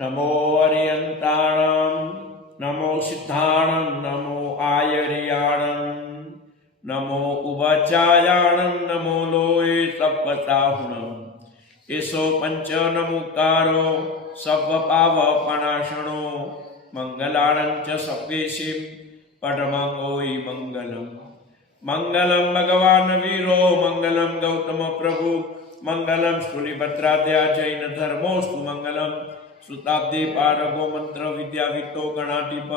नमो अर्यन्ताणां नमो सिद्धाणं नमो आयर्याणं नमो उवाचायाणं नमो लोये सप्पताहुणम् एषो पञ्चनमुकारो सप्वपावपणाशणो मङ्गलाणं च सप्वेशिं पटमगोयि मङ्गलम् मङ्गलं भगवान् वीरो मङ्गलं गौतमप्रभु मङ्गलं स्थूलिभद्राद्या जैनधर्मोऽस्तु मङ्गलम् સુતાબ્દી પારગો મંત્ર વિદ્યાવિતો ગણાધિપ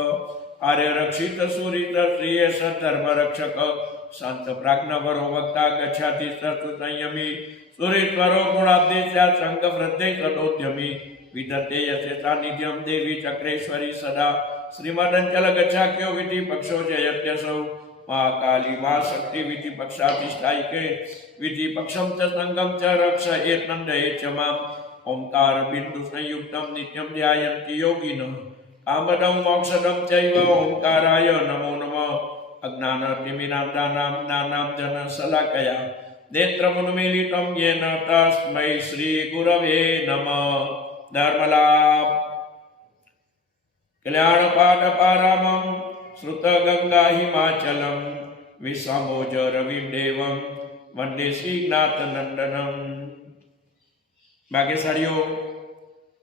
આર્ય રક્ષિત સુરિત શ્રીયસ ધર્મ રક્ષક સંત પ્રાજ્ઞવરો વક્તા ગચ્છાતિ સસ્તુ સંયમી સુરેશ્વરો ગુણાબ્દેશ્યા સંગ વૃદ્ધે સદોદ્યમી વિદતે યસે સાનિધ્યમ દેવી ચક્રેશ્વરી સદા શ્રીમદંચલ ગચ્છાખ્યો વિધિ પક્ષો જયત્યસૌ મહાકાલી મા શક્તિ વિધિ પક્ષાધિષ્ઠાયિકે વિધિ પક્ષમ ચ સંગમ ચ રક્ષ એતનંદે ચ મામ ઓમકાર બિંદુ સંયુક્તમ નિત્યમ ધ્યાયંતિ યોગિનો. કામદમ મોક્ષદમ ચૈવ ઓમકારાય નમો નમઃ. અજ્ઞાન તિમિરાંદાનામ જ્ઞાનામ જન સલાકયા નેત્રમુન્મીલિતમ યેન તસ્મૈ શ્રી ગુરવે નમઃ. ધર્મલાભ કલ્યાણપાદપારામમ શ્રુતગંગા હિમાચલમ વિશ્વમોજ રવિમ દેવમ વંદે શ્રીનાથ નંદનમ ભાગ્યશાળીઓ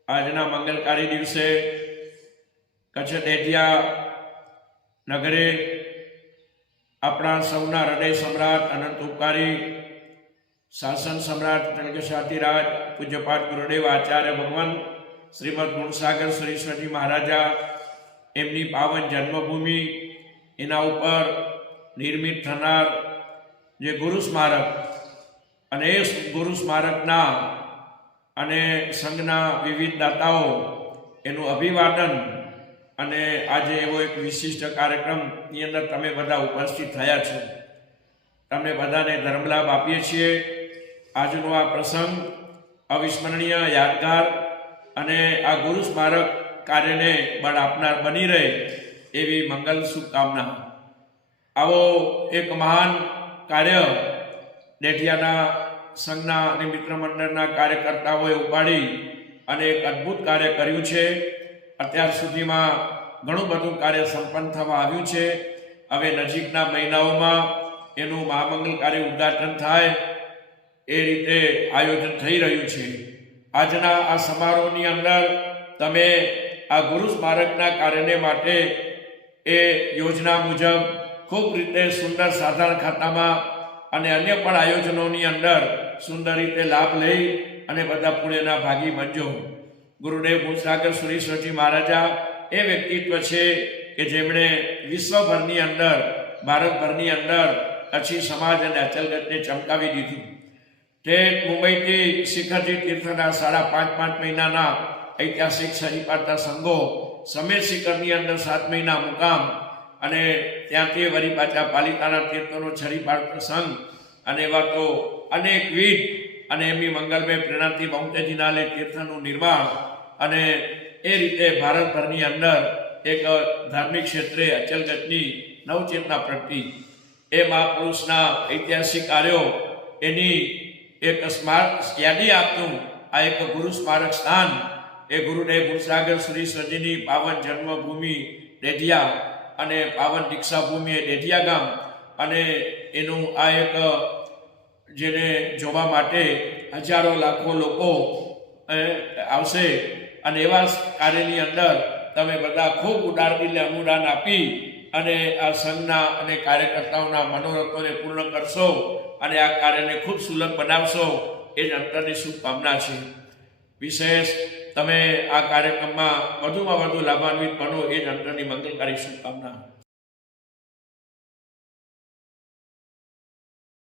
આજના મંગલકારી દિવસે કચ્છ દેઢિયા નગરે આપણા સૌના હૃદય સમ્રાટ અનંત ઉપકારી, શાસન સમ્રાટ તણકેશાતીરાજ પૂજ્યપાઠ ગુરુદેવ આચાર્ય ભગવાન, શ્રીમદ ગુણસાગર શ્રીશ્વરજી મહારાજા, એમની પાવન જન્મભૂમિ, એના ઉપર નિર્મિત થનાર જે ગુરુ સ્મારક અને એ ગુરુ સ્મારકના અને સંઘના વિવિધ દાતાઓ એનું અભિવાદન અને આજે એવો એક વિશિષ્ટ કાર્યક્રમની અંદર તમે બધા ઉપસ્થિત થયા છો. તમને બધાને ધર્મલાભ આપીએ છીએ. આજનો આ પ્રસંગ અવિસ્મરણીય યાદગાર અને આ ગુરુ સ્મારક કાર્યને બળ આપનાર બની રહે એવી મંગલ શુભકામના. આવો એક મહાન કાર્ય ડેઢિયાના સંઘના અને મિત્ર મંડળના કાર્યકર્તાઓએ ઉપાડી અને એક અદ્ભુત કાર્ય કર્યું છે. અત્યાર સુધીમાં ઘણું બધું કાર્ય સંપન્ન થવા આવ્યું છે. હવે નજીકના મહિનાઓમાં એનું મહામંગલ કાર્ય ઉદ્ઘાટન થાય એ રીતે આયોજન થઈ રહ્યું છે. આજના આ સમારોહની અંદર તમે આ ગુરુ સ્મારકના કાર્યને માટે એ યોજના મુજબ ખૂબ રીતે સુંદર સાધારણ ખાતામાં અને અન્ય પણ આયોજનોની અંદર સુંદર રીતે લાભ લઈ અને બધા પુણ્યના ભાગી બનજો ગુરુદેવ ગુણસાગર સુરેશ્વરજી મહારાજા એ વ્યક્તિત્વ છે કે જેમણે વિશ્વભરની અંદર, ભારતભરની અંદર કચ્છી સમાજ અને અચલગતને ચમકાવી દીધું. તે મુંબઈથી શિખરજી તીર્થના સાડા પાંચ પાંચ મહિનાના ઐતિહાસિક શરી સંઘો સમેત શિખરની અંદર સાત મહિના મુકામ અને ત્યાંથી વળી પાછા પાલિતાના તીર્થોનો છરી પાડતો સંઘ અને એવા તો અનેકવિધ અને એમની મંગલમય પ્રેરણાથી બહુતેજીના લે તીર્થનું નિર્માણ અને એ રીતે ભારતભરની અંદર એક ધાર્મિક ક્ષેત્રે અચલગતની નવચેતના પ્રગતિ. એ મહાપુરુષના ઐતિહાસિક કાર્યો એની એક સ્મારક યાદી આપતું આ એક ગુરુ સ્મારક સ્થાન એ ગુરુદેવ ગુરુસાગર શ્રી સજીની પાવન જન્મભૂમિ ડેઢિયા અને પાવન દીક્ષાભૂમિ એ ગામ અને એનું આ એક જેને જોવા માટે હજારો લાખો લોકો આવશે. અને એવા કાર્યની અંદર તમે બધા ખૂબ ઉડાર દિલે અનુદાન આપી અને આ સંઘના અને કાર્યકર્તાઓના મનોરથોને પૂર્ણ કરશો અને આ કાર્યને ખૂબ સુલભ બનાવશો. એ જ અંતરની શુભકામના છે. વિશેષ તમે આ કાર્યક્રમમાં વધુમાં વધુ લાભાન્વિત બનો એ જ અંતરની મંગલકારી શુભકામના.